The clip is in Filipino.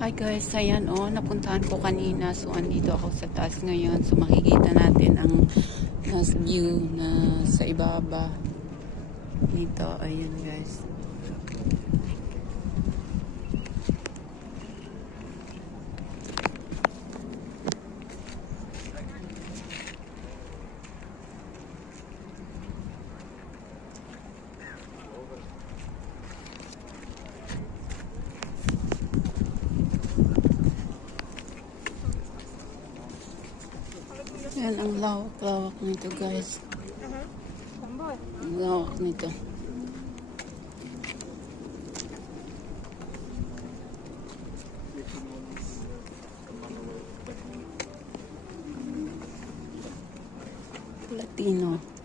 Hi guys, ayan napuntahan ko kanina. So, andito ako sa taas ngayon. So, makikita natin ang view na sa ibaba. Dito, ayan guys. Yan ang lawak-lawak nito guys. Ang lawak nito. Latino.